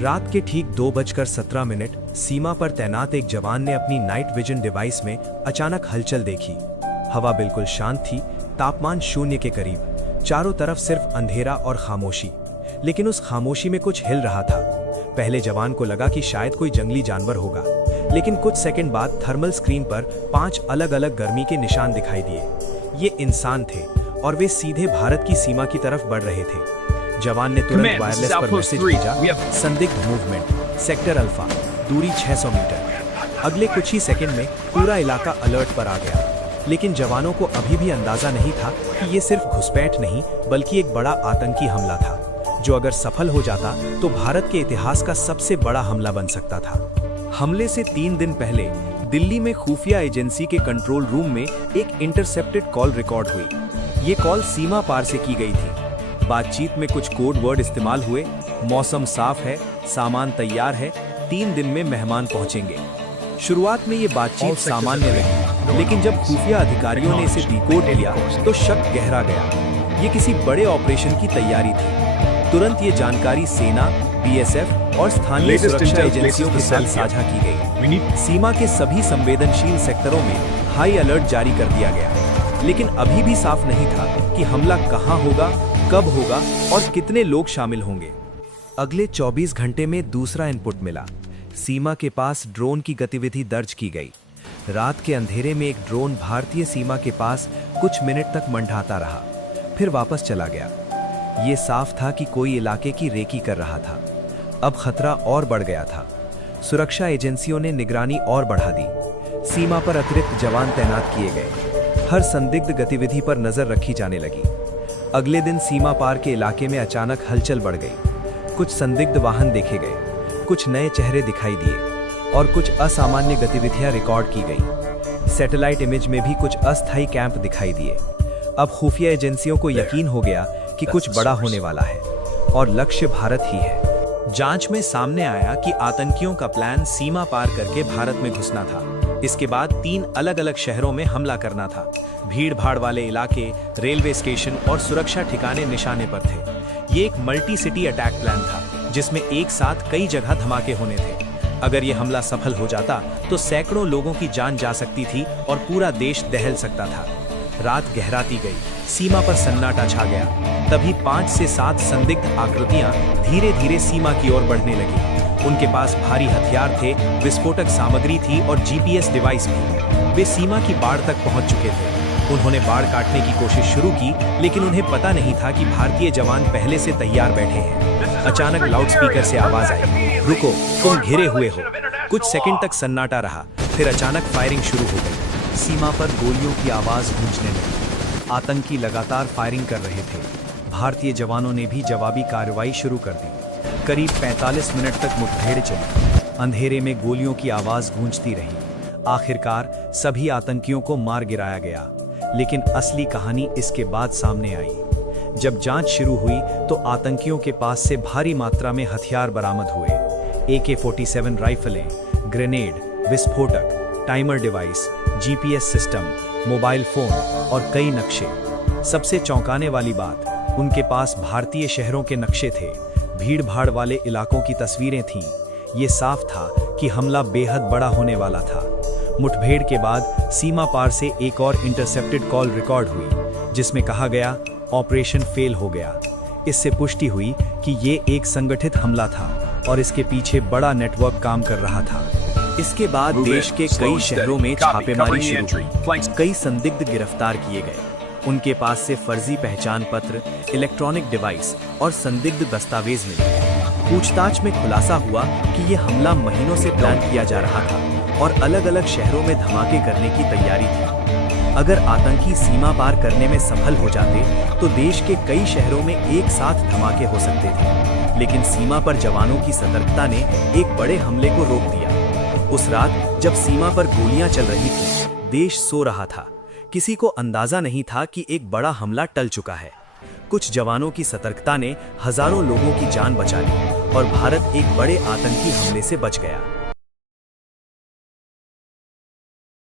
रात के ठीक 2:17 सीमा पर तैनात एक जवान ने अपनी नाइट विजन डिवाइस में अचानक हलचल देखी। हवा बिल्कुल शांत थी, तापमान 0 के करीब, चारों तरफ सिर्फ अंधेरा और खामोशी। लेकिन उस खामोशी में कुछ हिल रहा था। पहले जवान को लगा कि शायद कोई जंगली जानवर होगा, लेकिन कुछ सेकंड बाद थर्मल स्क्रीन पर 5 अलग-अलग गर्मी के निशान दिखाई दिए। ये इंसान थे और वे सीधे भारत की सीमा की तरफ बढ़ रहे थे। जवान ने तुरंत वायरलेस पर मैसेज भेजा, संदिग्ध मूवमेंट, सेक्टर अल्फा, दूरी 600 मीटर। अगले कुछ ही सेकंड में पूरा इलाका अलर्ट पर आ गया। लेकिन जवानों को अभी भी अंदाजा नहीं था कि ये सिर्फ घुसपैठ नहीं बल्कि एक बड़ा आतंकी हमला था, जो अगर सफल हो जाता तो भारत के इतिहास का सबसे बड़ा हमला बन सकता था। हमले से 3 दिन पहले दिल्ली में खुफिया एजेंसी के कंट्रोल रूम में एक इंटरसेप्टेड कॉल रिकॉर्ड हुई। ये कॉल सीमा पार से की गई थी। बातचीत में कुछ कोड वर्ड इस्तेमाल हुए, मौसम साफ है, सामान तैयार है, 3 दिन में मेहमान पहुंचेंगे। शुरुआत में ये बातचीत सामान्य रही, लेकिन जब खुफिया अधिकारियों ने इसे डिकोड किया तो शक गहरा गया। ये किसी बड़े ऑपरेशन की तैयारी थी। तुरंत ये जानकारी सेना, बीएसएफ और स्थानीय सुरक्षा एजेंसियों के साथ साझा की गई। सीमा के सभी संवेदनशील सेक्टरों में हाई अलर्ट जारी कर दिया गया, लेकिन अभी भी साफ नहीं था कि हमला कहां होगा, कब होगा और कितने लोग शामिल होंगे। अगले 24 घंटे में दूसरा इनपुट मिला। सीमा के पास ड्रोन की गतिविधि दर्ज की गई। रात के अंधेरे में एक ड्रोन भारतीय सीमा के पास कुछ मिनट तक मंडराता रहा, फिर वापस चला गया। ये साफ था कि कोई इलाके की रेकी कर रहा था। अब खतरा और बढ़ गया था। सुरक्षा एजेंसियों ने निगरानी और बढ़ा दी। सीमा पर अतिरिक्त जवान तैनात किए गए। हर संदिग्ध गतिविधि पर नजर रखी जाने लगी। अगले दिन सीमा पार के इलाके में अचानक हलचल बढ़ गई। कुछ संदिग्ध वाहन देखे गए, कुछ नए चेहरे दिखाई दिए और कुछ असामान्य गतिविधियां रिकॉर्ड की गई। सैटेलाइट इमेज में भी कुछ अस्थायी कैंप दिखाई दिए। अब खुफिया एजेंसियों को यकीन हो गया कि कुछ बड़ा होने वाला है और लक्ष्य भारत ही है। जांच में सामने आया कि आतंकियों का प्लान सीमा पार करके भारत में घुसना था। इसके बाद 3 अलग-अलग शहरों में हमला करना था। भीड़ भाड़ वाले इलाके, रेलवे स्टेशन और सुरक्षा ठिकाने निशाने पर थे। ये एक मल्टी सिटी अटैक प्लान था, जिसमें एक साथ कई जगह धमाके होने थे। अगर ये हमला सफल हो जाता तो सैकड़ों लोगों की जान जा सकती थी और पूरा देश दहल सकता था। रात गहराती गई, सीमा पर सन्नाटा छा गया। तभी 5 से 7 संदिग्ध आकृतियां धीरे धीरे सीमा की ओर बढ़ने लगी। उनके पास भारी हथियार थे, विस्फोटक सामग्री थी और जीपीएस डिवाइस भी। वे सीमा की बाड़ तक पहुंच चुके थे। उन्होंने बाड़ काटने की कोशिश शुरू की, लेकिन उन्हें पता नहीं था कि भारतीय जवान पहले से तैयार बैठे हैं। अचानक लाउडस्पीकर से आवाज आई, रुको, तुम घिरे हुए हो। कुछ सेकंड तक सन्नाटा रहा, फिर अचानक फायरिंग शुरू हो गई। सीमा पर गोलियों की आवाज गूंजने लगी। आतंकी लगातार फायरिंग कर रहे थे। भारतीय जवानों ने भी जवाबी कार्रवाई शुरू कर दी। करीब 45 मिनट तक मुठभेड़ चली। अंधेरे में गोलियों की आवाज गूंजती रही। आखिरकार सभी आतंकियों को मार गिराया गया। लेकिन असली कहानी इसके बाद सामने आई। जब जांच शुरू हुई तो आतंकियों के पास से भारी मात्रा में हथियार बरामद हुए। AK-47 राइफलें, ग्रेनेड, विस्फोटक, timer device, GPS system, mobile phone और कई नक्शे। सबसे चौंकाने वाली बात, उनके पास भारतीय शहरों के नक्शे थे, भीड़ भाड़ वाले इलाकों की तस्वीरें थीं। ये साफ था कि हमला बेहद बड़ा होने वाला था। मुठभेड़ के बाद सीमा पार से एक और इंटरसेप्टेड कॉल रिकॉर्ड हुई, जिसमें कहा गया ऑपरेशन फेल हो गया। इससे पुष्टि हुई कि ये एक संगठित हमला था और इसके पीछे बड़ा नेटवर्क काम कर रहा था। इसके बाद देश के कई शहरों में छापेमारी शुरू हुई। कई संदिग्ध गिरफ्तार किए गए। उनके पास से फर्जी पहचान पत्र, इलेक्ट्रॉनिक डिवाइस और संदिग्ध दस्तावेज मिले। पूछताछ में खुलासा हुआ कि ये हमला महीनों से प्लान किया जा रहा था और अलग-अलग शहरों में धमाके करने की तैयारी थी। अगर आतंकी सीमा पार करने में सफल हो जाते तो देश के कई शहरों में एक साथ धमाके हो सकते थे। लेकिन सीमा पर जवानों की सतर्कता ने एक बड़े हमले को रोक दिया। उस रात जब सीमा पर गोलियां चल रही थी, देश सो रहा था। किसी को अंदाजा नहीं था कि एक बड़ा हमला टल चुका है। कुछ जवानों की सतर्कता ने हजारों लोगों की जान बचा ली और भारत एक बड़े आतंकी हमले से बच गया।